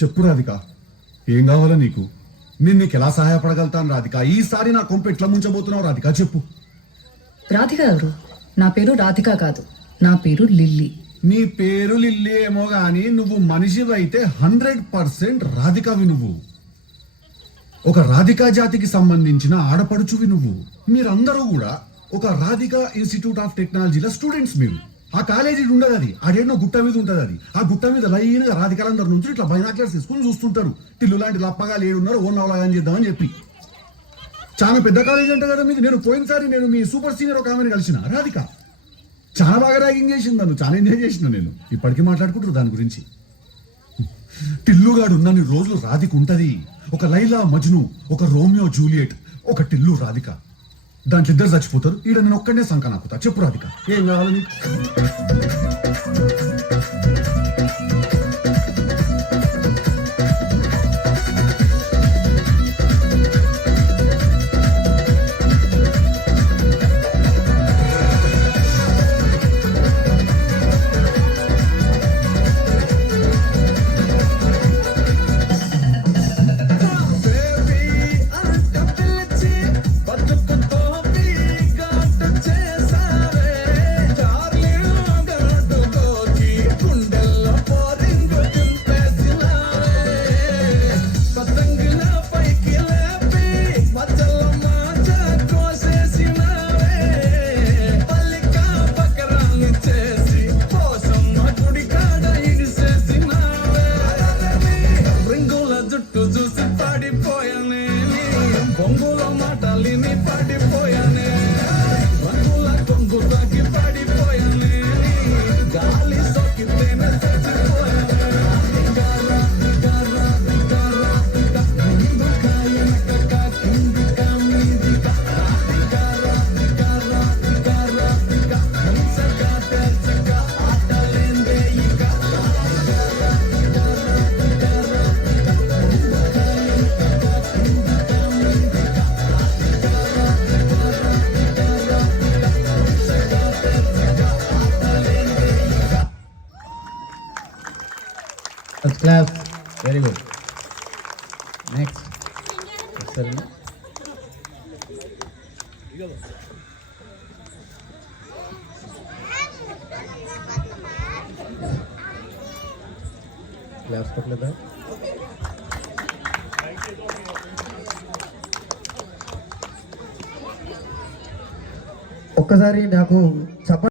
చెప్పు రాధిక, ఏం కావాలో నీకు? నేను నీకు ఎలా సహాయపడగలుగుతాను రాధిక? ఈసారి నా కొంప ఎట్లా ముంచబోతున్నావు రాధిక, చెప్పు. రాధిక ఎవరు? నా పేరు రాధిక కాదు, నా పేరు లిల్లీ. నీ పేరు లిల్లీ ఏమో గాని నువ్వు మనిషివైతే 100% రాధికవి. నువ్వు ఒక రాధికా జాతికి సంబంధించిన ఆడపడుచువి. నువ్వు మీరందరూ కూడా ఒక రాధికా ఇన్స్టిట్యూట్ ఆఫ్ టెక్నాలజీలో స్టూడెంట్స్. మీరు ఆ కాలేజీ ఉండదు, అది ఆడేనో గుట్ట మీద ఉంటుంది. అది ఆ గుట్ట మీద లైన్గా రాధికాలందరి నుంచి ఇట్లా బైనాక్లర్స్ తీసుకుని చూస్తుంటారు. టిల్లు లాంటి లప్పగా లేడున్నారు, ఓన్ అవలాగా చేద్దామని చెప్పి. చాలా పెద్ద కాలేజీ అంట కదా మీది. నేను పోయినసారి నేను మీ సూపర్ సీనియర్ ఒక ఆమెను కలిసిన రాధిక. చాలా బాగా ర్యాగింగ్ చేసింది, నన్ను చాలా ఎంజాయ్ చేసిన. నేను ఇప్పటికీ మాట్లాడుకుంటారు దాని గురించి. టిల్లుగాడు ఉన్నన్ని రోజులు రాధిక ఉంటది. ఒక లైలా మజ్ను, ఒక రోమియో జూలియట్, ఒక టిల్లు రాధిక. దాంట్లో ఇద్దరు చచ్చిపోతారు. ఈడ నేను ఒక్కడనే సంక నాకుతా. చెప్పు రాధిక, ఏం కావాలని? First class, very good. Next. Excellent. Class పట్లేదా? ఒక్కసారి నాకు